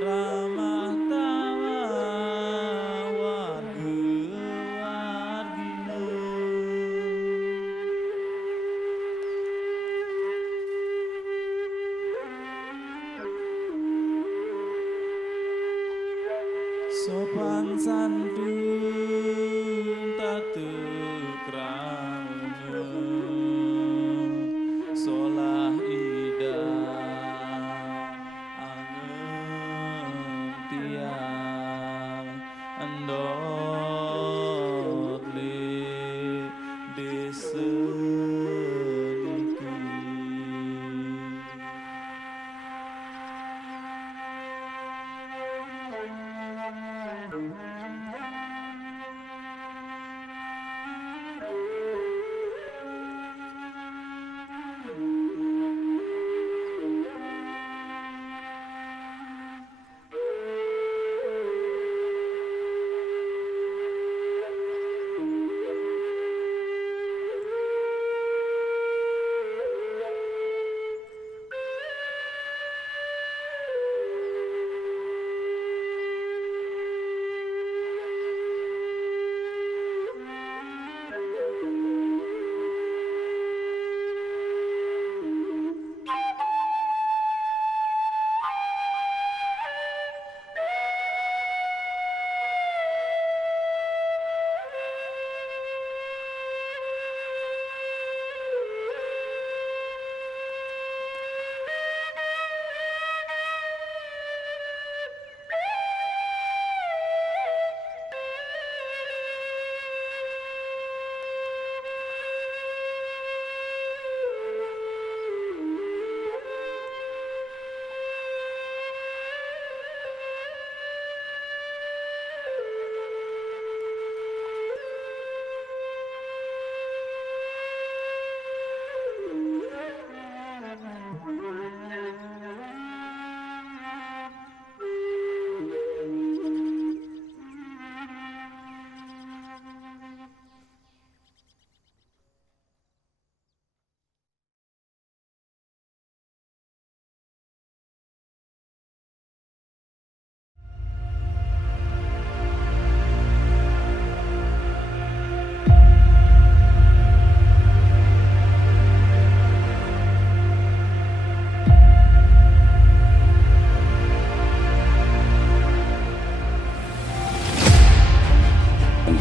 ramah tamah warga-wargina. Sopan santun tatekrama, solah ida angem tiang endot le desa niki.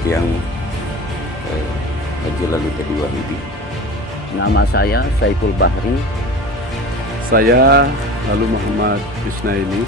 yang Haji Lalu Tedi Wahyudi. Nama saya Saiful Bahri. Saya Lalu Muhammad Isnaini.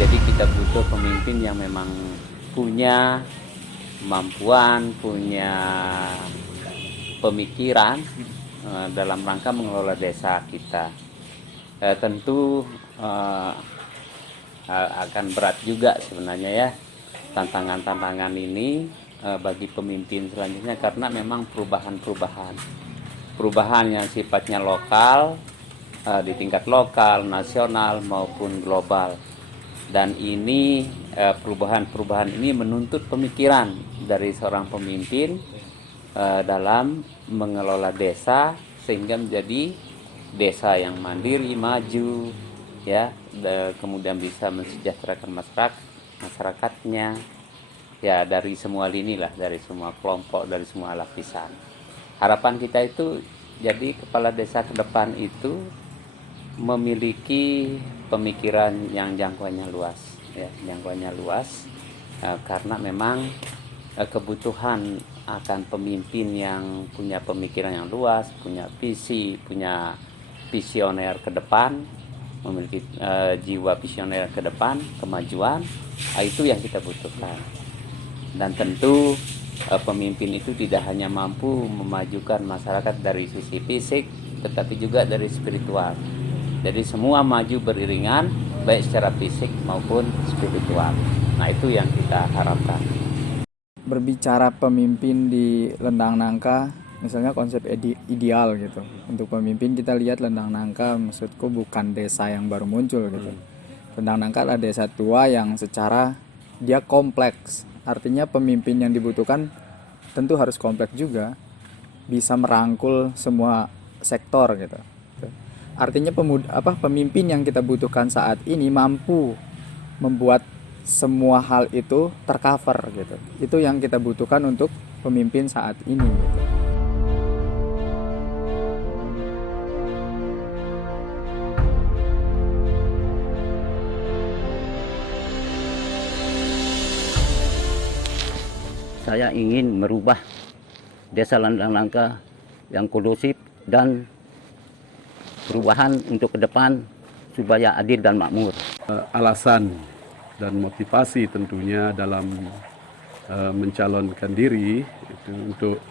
Jadi kita butuh pemimpin yang memang punya kemampuan, punya pemikiran dalam rangka mengelola desa kita. Tentu akan berat juga sebenarnya ya tantangan-tantangan ini bagi pemimpin selanjutnya, karena memang perubahan yang sifatnya lokal, di tingkat lokal, nasional maupun global. Dan ini perubahan-perubahan ini menuntut pemikiran dari seorang pemimpin dalam mengelola desa sehingga menjadi desa yang mandiri, maju, ya, kemudian bisa mensejahterakan masyarakatnya, ya, dari semua lini lah, dari semua kelompok, dari semua lapisan. Harapan kita itu jadi kepala desa ke depan itu memiliki pemikiran yang jangkauannya luas, ya, karena memang kebutuhan akan pemimpin yang punya pemikiran yang luas, punya visi, punya visioner ke depan, memiliki jiwa visioner ke depan, kemajuan, itu yang kita butuhkan. Dan tentu pemimpin itu tidak hanya mampu memajukan masyarakat dari sisi fisik, tetapi juga dari spiritual. Jadi semua maju beriringan, baik secara fisik maupun spiritual. Nah, itu yang kita harapkan. berbicara pemimpin di Lendang Nangka, misalnya konsep ideal gitu. Untuk pemimpin kita lihat Lendang Nangka, maksudku bukan desa yang baru muncul gitu. Lendang Nangka adalah desa tua yang secara dia kompleks. Artinya pemimpin yang dibutuhkan tentu harus kompleks juga, bisa merangkul semua sektor gitu. Artinya pemimpin yang kita butuhkan saat ini mampu membuat semua hal itu tercover gitu. Itu yang kita butuhkan untuk pemimpin saat ini gitu. Saya ingin merubah Desa Lendang Nangka yang kondusif dan perubahan untuk ke depan supaya adil dan makmur. Alasan dan motivasi tentunya dalam mencalonkan diri itu untuk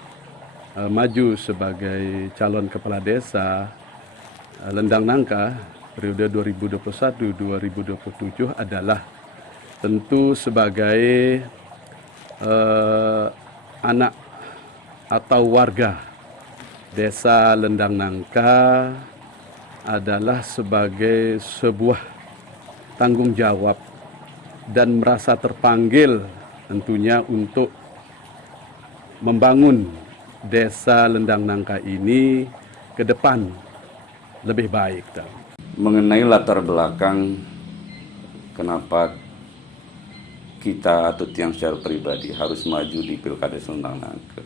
maju sebagai calon kepala desa Lendang Nangka periode 2021-2027 adalah tentu sebagai anak atau warga Desa Lendang Nangka adalah sebagai sebuah tanggung jawab dan merasa terpanggil tentunya untuk membangun Desa Lendang Nangka ini ke depan lebih baik. Mengenai latar belakang kenapa kita atau tiang secara pribadi harus maju di Pilkada Lendang Nangka,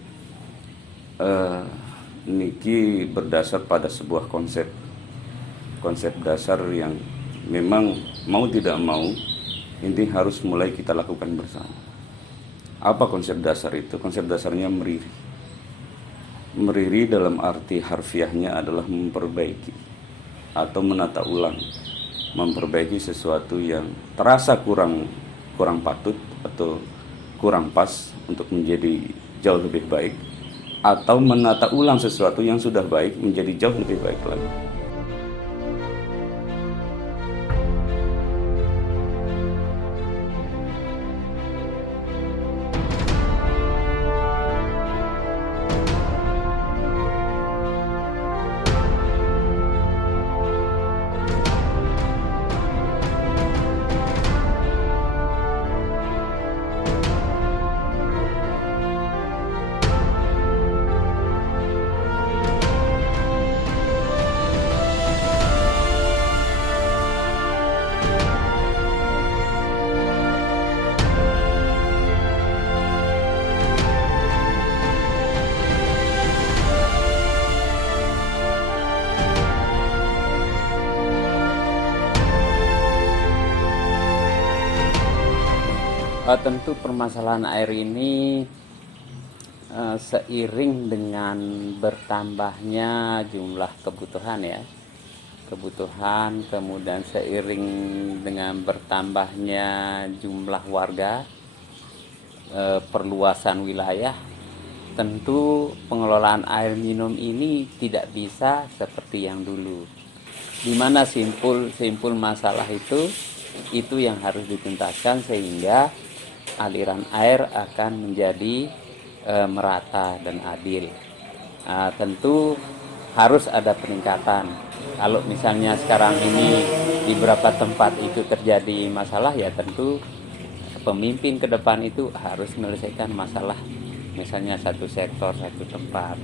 niki berdasar pada sebuah konsep dasar yang memang mau tidak mau ini harus mulai kita lakukan bersama. Apa konsep dasar itu? Konsep dasarnya meriri. Meriri dalam arti harfiahnya adalah memperbaiki atau menata ulang, memperbaiki sesuatu yang terasa kurang patut atau kurang pas untuk menjadi jauh lebih baik, atau menata ulang sesuatu yang sudah baik menjadi jauh lebih baik lagi. Tentu permasalahan air ini seiring dengan bertambahnya jumlah kebutuhan, kemudian seiring dengan bertambahnya jumlah warga, perluasan wilayah, tentu pengelolaan air minum ini tidak bisa seperti yang dulu, di mana simpul masalah itu yang harus dituntaskan sehingga aliran air akan menjadi merata dan adil. Tentu harus ada peningkatan. Kalau misalnya sekarang ini di beberapa tempat itu terjadi masalah, ya tentu pemimpin ke depan itu harus menyelesaikan masalah misalnya satu sektor, satu tempat,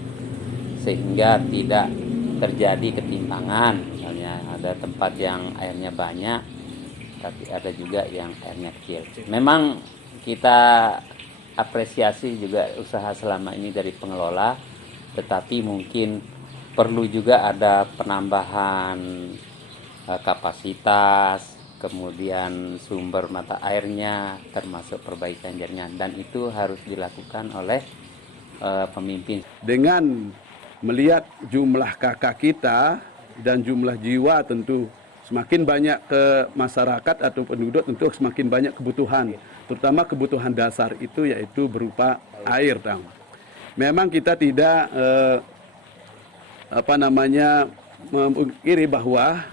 sehingga tidak terjadi ketimpangan. Misalnya ada tempat yang airnya banyak, tapi ada juga yang airnya kecil. Memang kita apresiasi juga usaha selama ini dari pengelola, tetapi mungkin perlu juga ada penambahan kapasitas, kemudian sumber mata airnya, termasuk perbaikan jaringan, dan itu harus dilakukan oleh pemimpin. Dengan melihat jumlah kakak kita dan jumlah jiwa tentu semakin banyak ke masyarakat atau penduduk, tentu semakin banyak kebutuhan, terutama kebutuhan dasar itu yaitu berupa air. Memang kita tidak memungkiri bahwa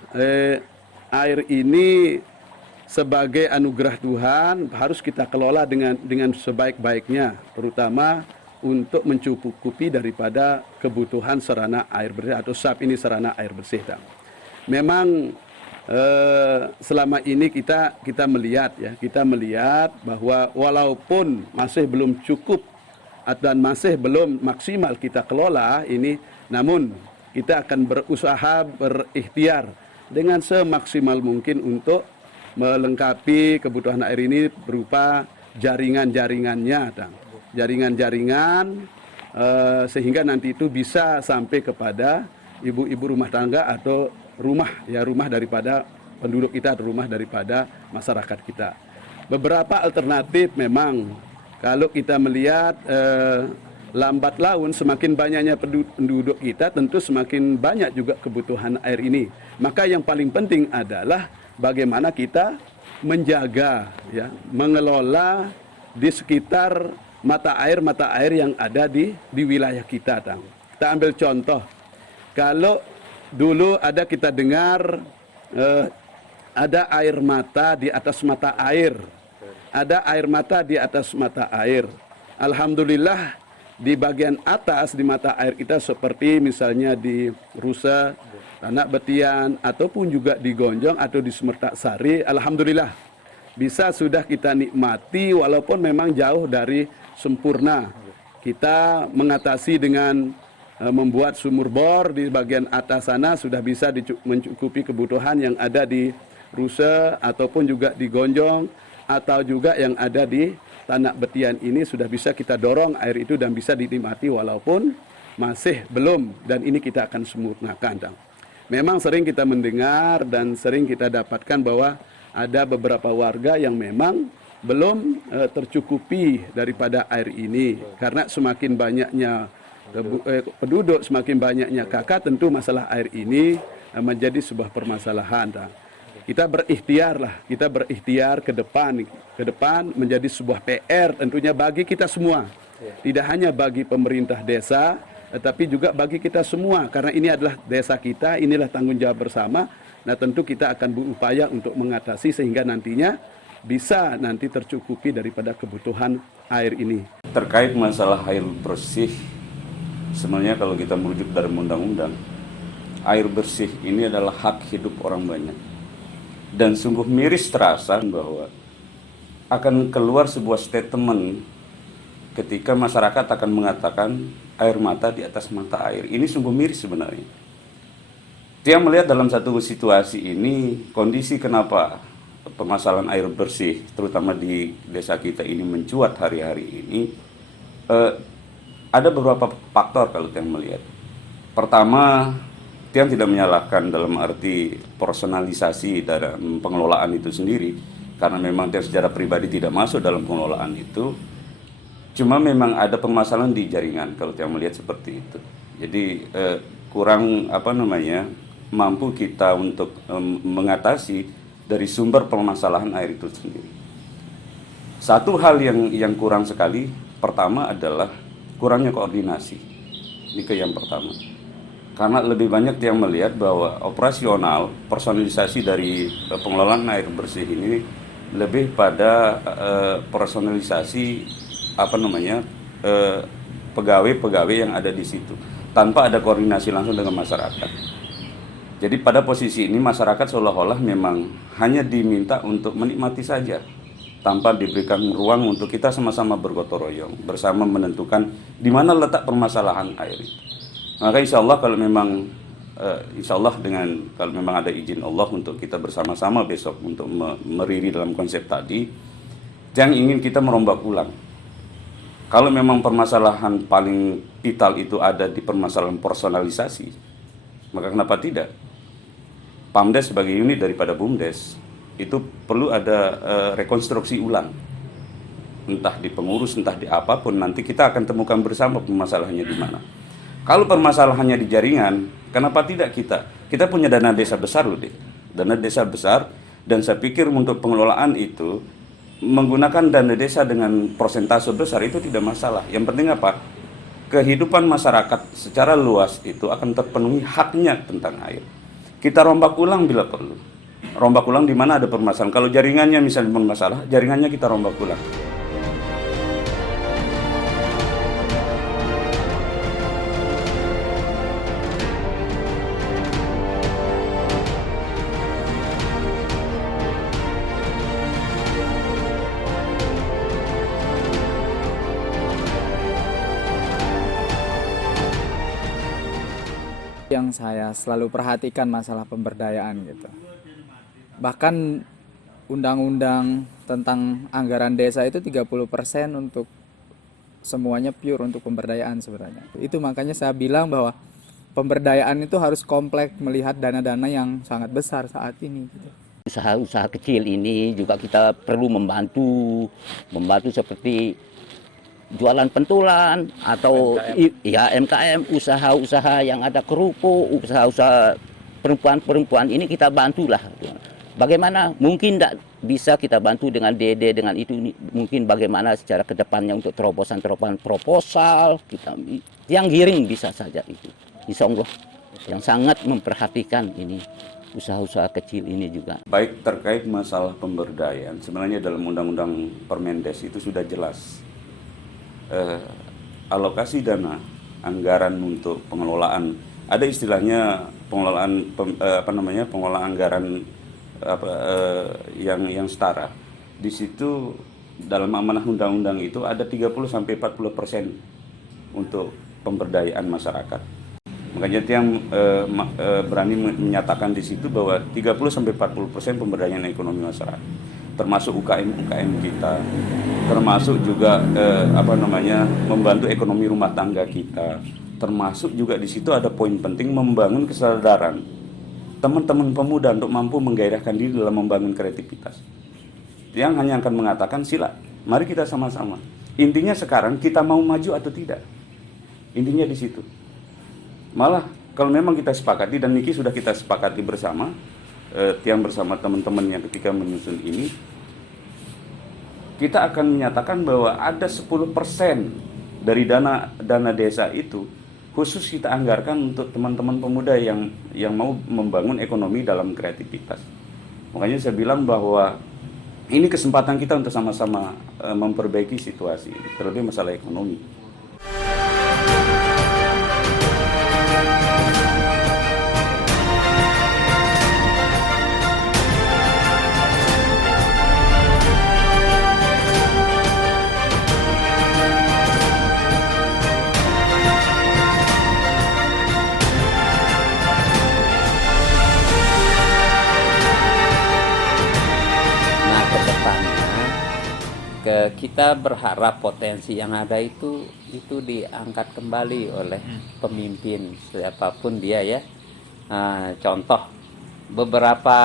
air ini sebagai anugerah Tuhan harus kita kelola dengan sebaik-baiknya, terutama untuk mencukupi daripada kebutuhan sarana air bersih atau SAP ini sarana air bersih. Memang selama ini kita melihat bahwa walaupun masih belum cukup dan masih belum maksimal kita kelola ini, namun kita akan berusaha berikhtiar dengan semaksimal mungkin untuk melengkapi kebutuhan air ini berupa jaringan-jaringannya, jaringan-jaringan sehingga nanti itu bisa sampai kepada ibu-ibu rumah tangga atau rumah daripada penduduk kita atau rumah daripada masyarakat kita. Beberapa alternatif memang kalau kita melihat lambat laun semakin banyaknya penduduk kita tentu semakin banyak juga kebutuhan air ini. Maka yang paling penting adalah bagaimana kita menjaga, mengelola di sekitar mata air yang ada di wilayah kita. Kita ambil contoh, kalau dulu kita dengar ada air mata di atas mata air, ada air mata di atas mata air. Alhamdulillah di bagian atas di mata air kita seperti misalnya di Rusa, Tanak Betian, ataupun juga di Gonjong atau di Semertak Sari, alhamdulillah bisa sudah kita nikmati walaupun memang jauh dari sempurna. Kita mengatasi dengan membuat sumur bor di bagian atas sana sudah bisa mencukupi kebutuhan yang ada di Rusa ataupun juga di Gonjong atau juga yang ada di Tanak Betian ini sudah bisa kita dorong air itu dan bisa dinikmati walaupun masih belum, dan ini kita akan sempurnakan. Memang sering kita mendengar dan sering kita dapatkan bahwa ada beberapa warga yang memang belum tercukupi daripada air ini. Karena semakin banyaknya penduduk, semakin banyaknya kakak, tentu masalah air ini menjadi sebuah permasalahan. Kita berikhtiar ke depan menjadi sebuah PR tentunya bagi kita semua. Tidak hanya bagi pemerintah desa, tetapi juga bagi kita semua, karena ini adalah desa kita, inilah tanggung jawab bersama. Nah tentu kita akan berupaya untuk mengatasi sehingga nantinya bisa nanti tercukupi daripada kebutuhan air ini. Terkait masalah air bersih, sebenarnya kalau kita merujuk dari undang-undang, air bersih ini adalah hak hidup orang banyak. Dan sungguh miris terasa bahwa akan keluar sebuah statement ketika masyarakat akan mengatakan air mata di atas mata air. Ini sungguh miris sebenarnya. Dia melihat dalam satu situasi ini, kondisi kenapa permasalahan air bersih, terutama di desa kita ini mencuat hari-hari ini, ada beberapa faktor kalau Tiang melihat. Pertama, Tiang tidak menyalahkan dalam arti personalisasi dalam pengelolaan itu sendiri, karena memang Tiang secara pribadi tidak masuk dalam pengelolaan itu. Cuma memang ada permasalahan di jaringan kalau Tiang melihat seperti itu. Jadi kurang mampu kita untuk mengatasi dari sumber permasalahan air itu sendiri. Satu hal yang kurang sekali, pertama adalah kurangnya koordinasi. Ini yang pertama. Karena lebih banyak yang melihat bahwa operasional, personalisasi dari pengelolaan air bersih ini lebih pada personalisasi pegawai-pegawai yang ada di situ tanpa ada koordinasi langsung dengan masyarakat. Jadi pada posisi ini masyarakat seolah-olah memang hanya diminta untuk menikmati saja tanpa diberikan ruang untuk kita sama-sama bergotong royong bersama menentukan di mana letak permasalahan air itu. Maka insya Allah kalau memang kalau memang ada izin Allah untuk kita bersama-sama besok untuk meriri dalam konsep tadi, yang ingin kita merombak ulang. Kalau memang permasalahan paling vital itu ada di permasalahan personalisasi, maka kenapa tidak? PAMDes sebagai unit daripada BUMDes itu perlu ada rekonstruksi ulang. Entah di pengurus, entah di apapun, nanti kita akan temukan bersama permasalahannya di mana. Kalau permasalahannya di jaringan, kenapa tidak kita? Kita punya dana desa besar loh, dana desa besar, dan saya pikir untuk pengelolaan itu menggunakan dana desa dengan persentase besar itu tidak masalah. Yang penting apa? Kehidupan masyarakat secara luas itu akan terpenuhi haknya tentang air. Kita rombak ulang bila perlu. rombak ulang di mana ada permasalahan. Kalau jaringannya misalnya bermasalah, jaringannya kita rombak ulang. Yang saya selalu perhatikan masalah pemberdayaan gitu. Bahkan undang-undang tentang anggaran desa itu 30% untuk semuanya pure untuk pemberdayaan sebenarnya. Itu makanya saya bilang bahwa pemberdayaan itu harus kompleks melihat dana-dana yang sangat besar saat ini gitu. Usaha-usaha kecil ini juga kita perlu membantu seperti jualan pentulan atau MKM, usaha-usaha yang ada kerupuk, usaha-usaha perempuan-perempuan ini kita bantulah. Bagaimana mungkin tidak bisa kita bantu dengan DD dengan itu, mungkin bagaimana secara kedepannya untuk terobosan-terobosan proposal kita yang giring bisa saja itu. Insya Allah yang sangat memperhatikan ini usaha-usaha kecil ini juga. Baik terkait masalah pemberdayaan, sebenarnya dalam Undang-Undang Permendes itu sudah jelas. Alokasi dana anggaran untuk pengelolaan, ada istilahnya pengelolaan pengelolaan anggaran yang setara. Di situ dalam amanah undang-undang itu ada 30-40% untuk pemberdayaan masyarakat. Makanya yang berani menyatakan di situ bahwa 30-40% pemberdayaan ekonomi masyarakat, termasuk UKM kita, termasuk juga membantu ekonomi rumah tangga kita, termasuk juga di situ ada poin penting membangun kesadaran teman-teman pemuda untuk mampu menggairahkan diri dalam membangun kreativitas. Yang hanya akan mengatakan sila, mari kita sama-sama. Intinya sekarang kita mau maju atau tidak. Intinya di situ. Malah kalau memang kita sepakati, dan Niki sudah kita sepakati bersama, tiang bersama teman-teman yang ketika menyusun ini, kita akan menyatakan bahwa ada 10% dari dana desa itu khusus kita anggarkan untuk teman-teman pemuda yang mau membangun ekonomi dalam kreativitas. Makanya saya bilang bahwa ini kesempatan kita untuk sama-sama memperbaiki situasi, terlebih masalah ekonomi. Kita berharap potensi yang ada itu diangkat kembali oleh pemimpin siapapun dia ya. Contoh beberapa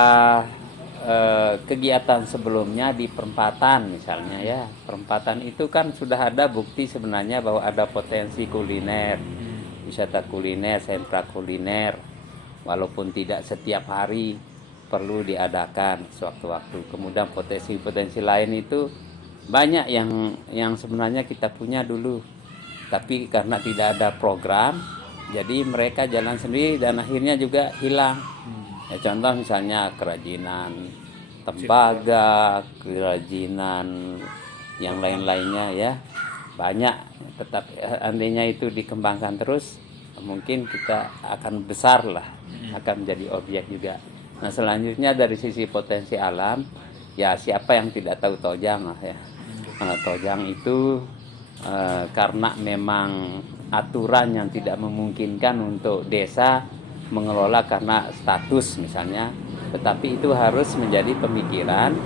kegiatan sebelumnya di perempatan misalnya ya, perempatan itu kan sudah ada bukti sebenarnya bahwa ada potensi kuliner, wisata kuliner, sentra kuliner, walaupun tidak setiap hari perlu diadakan sewaktu-waktu. Kemudian potensi-potensi lain itu banyak yang sebenarnya kita punya dulu, tapi karena tidak ada program, jadi mereka jalan sendiri dan akhirnya juga hilang. Ya, contoh misalnya kerajinan tembaga, kerajinan yang lain-lainnya ya, banyak. Tetapi andainya itu dikembangkan terus, mungkin kita akan besar lah, akan menjadi objek juga. Nah selanjutnya dari sisi potensi alam, ya siapa yang tidak tahu tojang lah ya. Tojang itu karena memang aturan yang tidak memungkinkan untuk desa mengelola karena status misalnya, tetapi itu harus menjadi pemikiran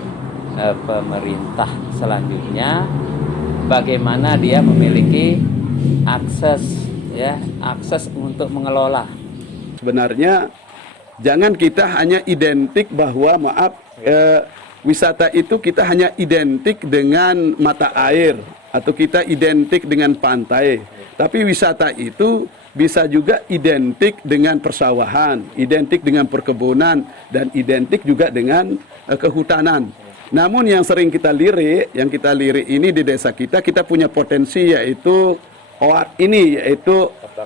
pemerintah selanjutnya bagaimana dia memiliki akses untuk mengelola. Sebenarnya jangan kita hanya identik bahwa wisata itu kita hanya identik dengan mata air atau kita identik dengan pantai. Tapi wisata itu bisa juga identik dengan persawahan, identik dengan perkebunan, dan identik juga dengan kehutanan. Namun yang sering kita lirik ini di desa kita punya potensi yaitu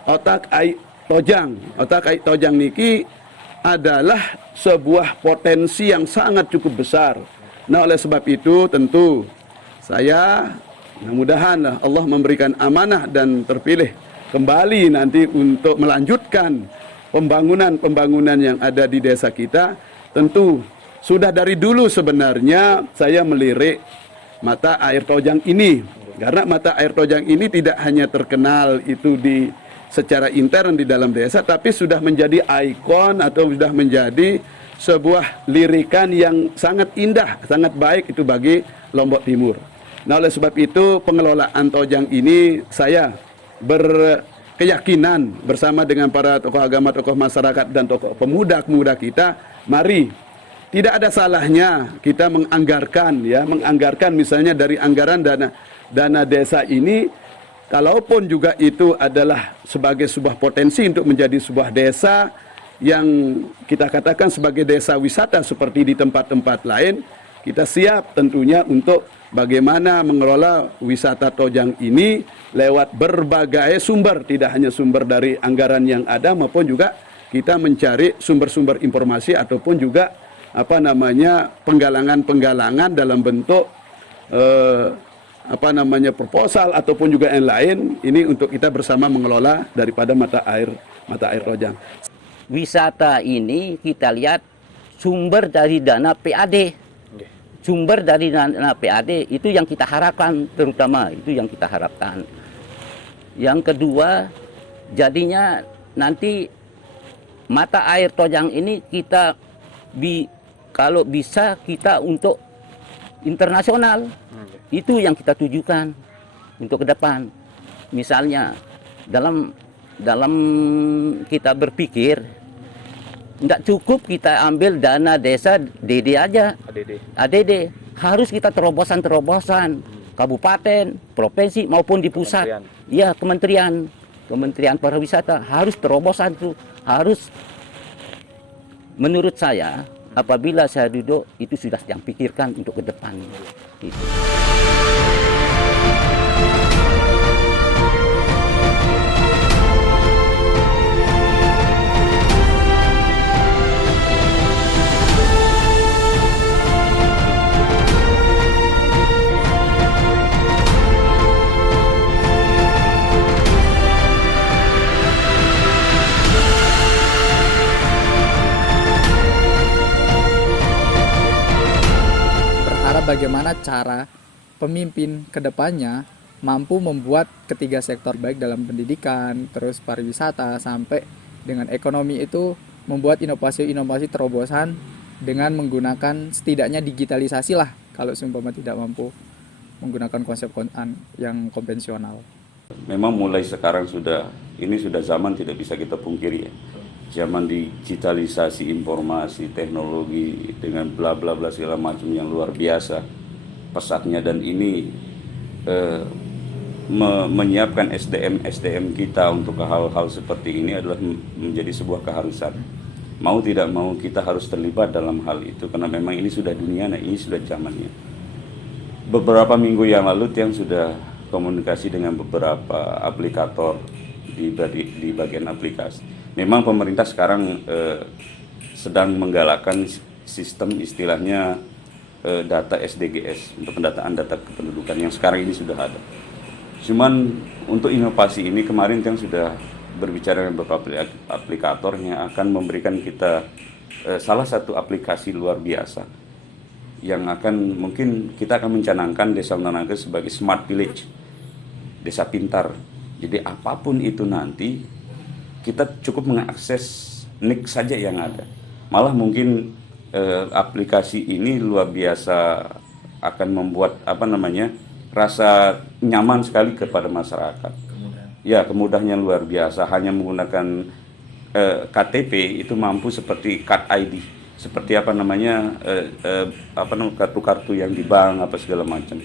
otak ai tojang. Otak ai tojang niki adalah sebuah potensi yang sangat cukup besar. Nah, oleh sebab itu tentu saya mudah-mudahan Allah memberikan amanah dan terpilih kembali nanti untuk melanjutkan pembangunan yang ada di desa kita. Tentu sudah dari dulu sebenarnya saya melirik mata air Tojang ini, karena mata air Tojang ini tidak hanya terkenal itu secara intern di dalam desa, tapi sudah menjadi ikon atau sudah menjadi sebuah lirikan yang sangat indah, sangat baik itu bagi Lombok Timur. Nah, oleh sebab itu pengelolaan Tojang ini saya berkeyakinan bersama dengan para tokoh agama, tokoh masyarakat dan tokoh pemuda-pemuda kita, mari tidak ada salahnya kita menganggarkan misalnya dari anggaran dana desa ini, kalaupun juga itu adalah sebagai sebuah potensi untuk menjadi sebuah desa yang kita katakan sebagai desa wisata seperti di tempat-tempat lain, kita siap tentunya untuk bagaimana mengelola wisata Tojang ini lewat berbagai sumber, tidak hanya sumber dari anggaran yang ada maupun juga kita mencari sumber-sumber informasi ataupun juga penggalangan dalam bentuk proposal ataupun juga yang lain, ini untuk kita bersama mengelola daripada mata air Tojang. Wisata ini kita lihat sumber dari dana PAD. Sumber dari dana PAD itu yang kita harapkan, terutama itu yang kita harapkan. Yang kedua, jadinya nanti mata air Tojang ini kita kalau bisa kita untuk internasional, itu yang kita tujukan untuk ke depan. Misalnya dalam kita berpikir, tidak cukup kita ambil dana desa DD aja, ADD. Harus kita terobosan kabupaten, provinsi maupun di pusat. Ya, Kementerian Pariwisata harus terobosan tuh, harus. Menurut saya, apabila saya duduk itu sudah yang pikirkan untuk ke depan. Gitu. Bagaimana cara pemimpin kedepannya mampu membuat ketiga sektor baik dalam pendidikan, terus pariwisata sampai dengan ekonomi itu membuat inovasi-inovasi terobosan dengan menggunakan setidaknya digitalisasi lah kalau seumpama tidak mampu menggunakan konsep yang konvensional. Memang mulai sekarang sudah zaman tidak bisa kita pungkiri ya. Zaman digitalisasi informasi, teknologi dengan bla bla bla segala macam yang luar biasa pesatnya, dan ini menyiapkan SDM kita untuk hal-hal seperti ini adalah menjadi sebuah keharusan. Mau tidak mau kita harus terlibat dalam hal itu karena memang ini sudah dunia, ini sudah zamannya. Beberapa minggu yang lalu yang sudah komunikasi dengan beberapa aplikator di bagian aplikasi. Memang pemerintah sekarang sedang menggalakkan sistem istilahnya data SDGs untuk pendataan data kependudukan yang sekarang ini sudah ada. Cuman untuk inovasi ini kemarin yang sudah berbicara dengan beberapa aplikator yang akan memberikan kita salah satu aplikasi luar biasa yang mungkin kita akan mencanangkan Desa Menanangka sebagai smart village, desa pintar. Jadi apapun itu nanti kita cukup mengakses NIK saja yang ada. Malah mungkin aplikasi ini luar biasa akan membuat rasa nyaman sekali kepada masyarakat. Ya, kemudahannya luar biasa. Hanya menggunakan KTP itu mampu seperti card ID, seperti kartu-kartu yang di bank segala macam.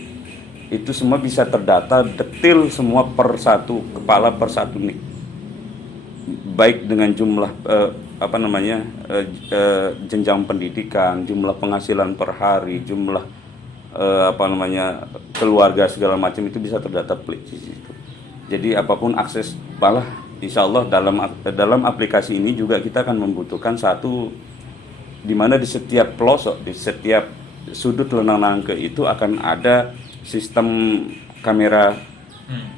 Itu semua bisa terdata detail semua per satu kepala per satu NIK. Baik dengan jumlah jenjang pendidikan, jumlah penghasilan per hari, jumlah keluarga segala macam itu bisa terdata di situ. Jadi apapun akses, malah insya Allah dalam aplikasi ini juga kita akan membutuhkan satu, di mana di setiap pelosok, di setiap sudut Lendang Nangka itu akan ada sistem kamera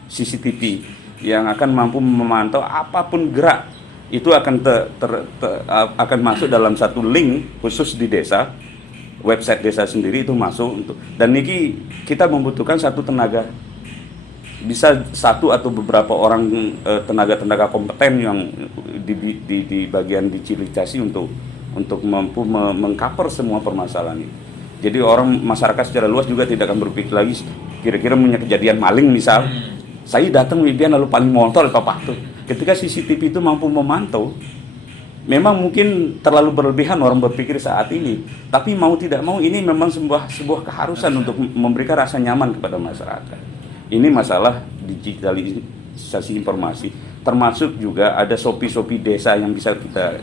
CCTV yang akan mampu memantau apapun gerak itu akan akan masuk dalam satu link khusus di desa, website desa sendiri itu masuk untuk, dan ini kita membutuhkan satu tenaga, bisa satu atau beberapa orang tenaga kompeten yang di bagian digitalisasi untuk mampu mengcover semua permasalahan ini. Jadi orang masyarakat secara luas juga tidak akan berpikir lagi kira-kira punya kejadian maling misal. Saya datang Wibian lalu paling motor apa tuh. Ketika CCTV itu mampu memantau, memang mungkin terlalu berlebihan orang berpikir saat ini. Tapi mau tidak mau ini memang sebuah keharusan untuk memberikan rasa nyaman kepada masyarakat. Ini masalah digitalisasi informasi. Termasuk juga ada Shopee desa yang bisa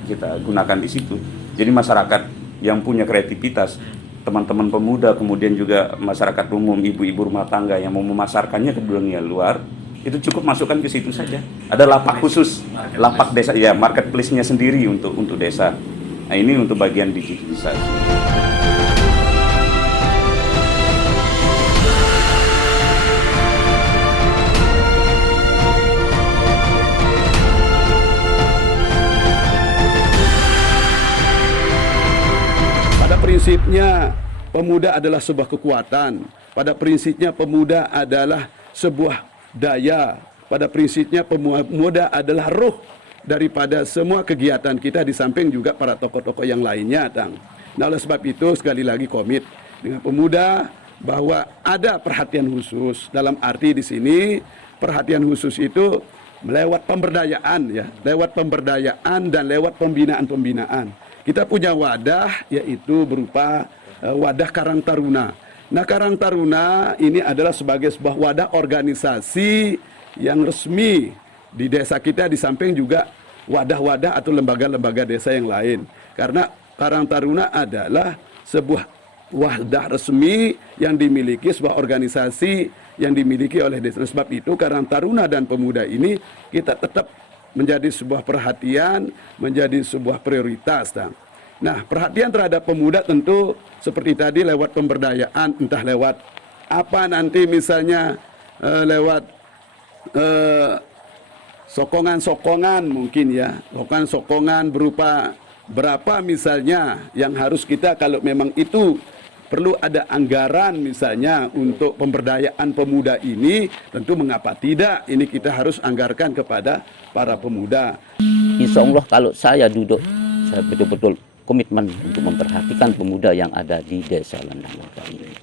kita gunakan di situ. Jadi masyarakat yang punya kreativitas, teman-teman pemuda, kemudian juga masyarakat umum, ibu-ibu rumah tangga yang mau memasarkannya ke dunia luar, itu cukup masukkan ke situ saja. Ada lapak khusus, lapak desa, ya marketplace-nya sendiri untuk desa. Nah ini untuk bagian digitalisasi. Pada prinsipnya pemuda adalah sebuah kekuatan. Pada prinsipnya pemuda adalah sebuah daya. Pada prinsipnya pemuda adalah roh daripada semua kegiatan kita, di samping juga para tokoh-tokoh yang lainnya, Tang. Nah, oleh sebab itu sekali lagi komit dengan pemuda bahwa ada perhatian khusus. Dalam arti di sini perhatian khusus itu lewat pemberdayaan, ya, lewat pemberdayaan dan lewat pembinaan. Kita punya wadah, yaitu berupa wadah Karang Taruna. Nah, Karang Taruna ini adalah sebagai sebuah wadah organisasi yang resmi di desa kita, di samping juga wadah-wadah atau lembaga-lembaga desa yang lain. Karena Karang Taruna adalah sebuah wadah resmi yang dimiliki, sebuah organisasi yang dimiliki oleh desa. Sebab itu Karang Taruna dan pemuda ini kita tetap menjadi sebuah perhatian, menjadi sebuah prioritas. Nah, perhatian terhadap pemuda tentu seperti tadi lewat pemberdayaan, entah lewat apa nanti misalnya lewat sokongan-sokongan mungkin ya, sokongan berupa berapa misalnya yang harus kita, kalau memang itu perlu ada anggaran misalnya untuk pemberdayaan pemuda ini, tentu mengapa tidak, ini kita harus anggarkan kepada para pemuda. Insya Allah kalau saya duduk, saya betul-betul komitmen untuk memperhatikan pemuda yang ada di desa Lendang Nangka ini.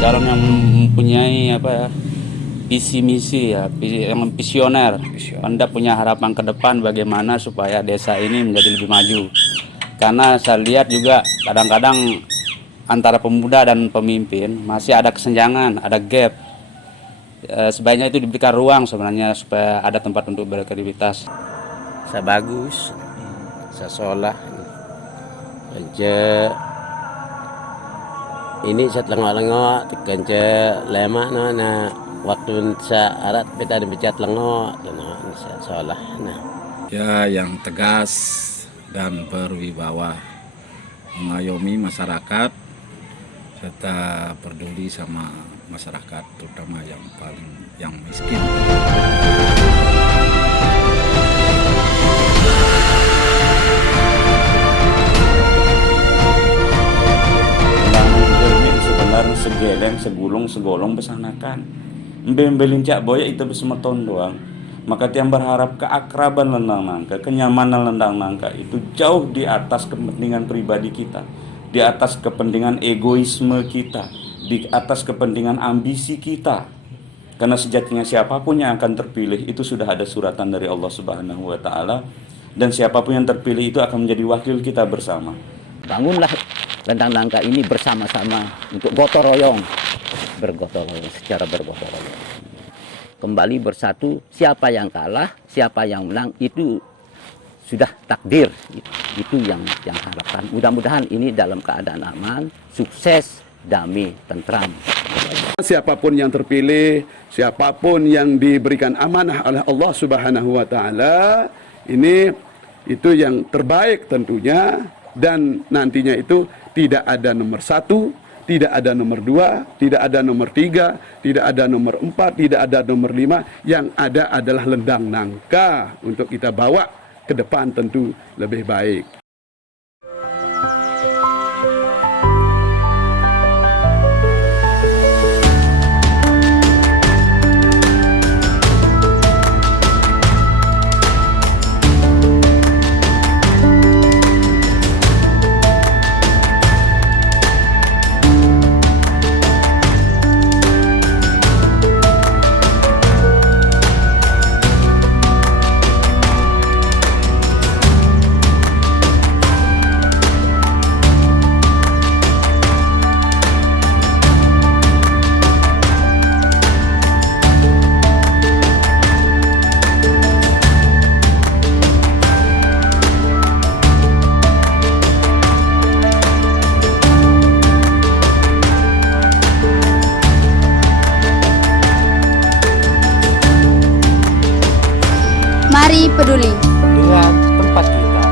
Calon yang mempunyai visi misi ya, yang visioner. Anda punya harapan ke depan bagaimana supaya desa ini menjadi lebih maju. Karena saya lihat juga kadang-kadang antara pemuda dan pemimpin masih ada kesenjangan, ada gap. Sebaiknya itu diberikan ruang sebenarnya supaya ada tempat untuk beraktivitas. Saya bagus, saya sholah, kerja. Ini saya lengok-lengok, kerja lemak na waktu saya arat peta dipecat lengok, saya sholah. Ya, yang tegas dan berwibawa, mengayomi masyarakat serta peduli sama masyarakat, terutama yang miskin. Sebenarnya segeleng, segulung, segolong besanakan. Mbelincak boya itu besemeton doang. Maka tiang berharap keakraban Lendang Nangka, kenyamanan Lendang Nangka itu jauh di atas kepentingan pribadi kita, di atas kepentingan egoisme kita, di atas kepentingan ambisi kita. Karena sejatinya siapapun yang akan terpilih itu sudah ada suratan dari Allah Subhanahu wa taala, dan siapapun yang terpilih itu akan menjadi wakil kita bersama. Bangunlah Lendang Nangka ini bersama-sama untuk gotong royong, secara bergotong royong. Kembali bersatu, siapa yang kalah, siapa yang menang itu sudah takdir. Itu yang harapan. Mudah-mudahan ini dalam keadaan aman, sukses damai, tentram. Siapapun yang terpilih, siapapun yang diberikan amanah oleh Allah Subhanahu wa taala, itu yang terbaik tentunya, dan nantinya itu tidak ada nomor 1, tidak ada nomor 2, tidak ada nomor 3, tidak ada nomor 4, tidak ada nomor 5. Yang ada adalah lendang nangka untuk kita bawa ke depan tentu lebih baik. Mari peduli Dengan tempat kita,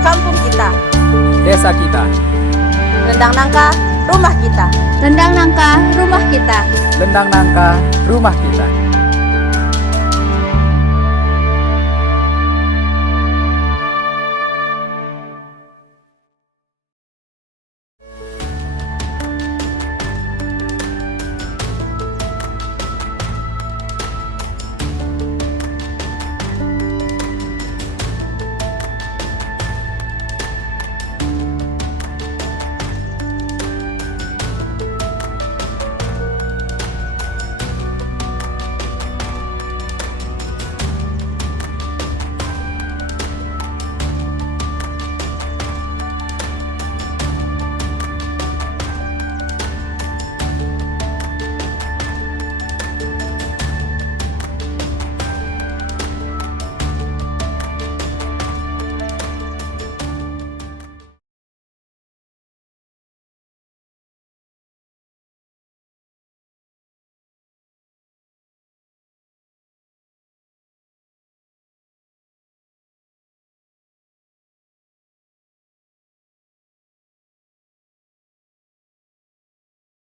kampung kita, desa kita, Lendang Nangka rumah kita. Lendang Nangka rumah kita. Lendang Nangka rumah kita.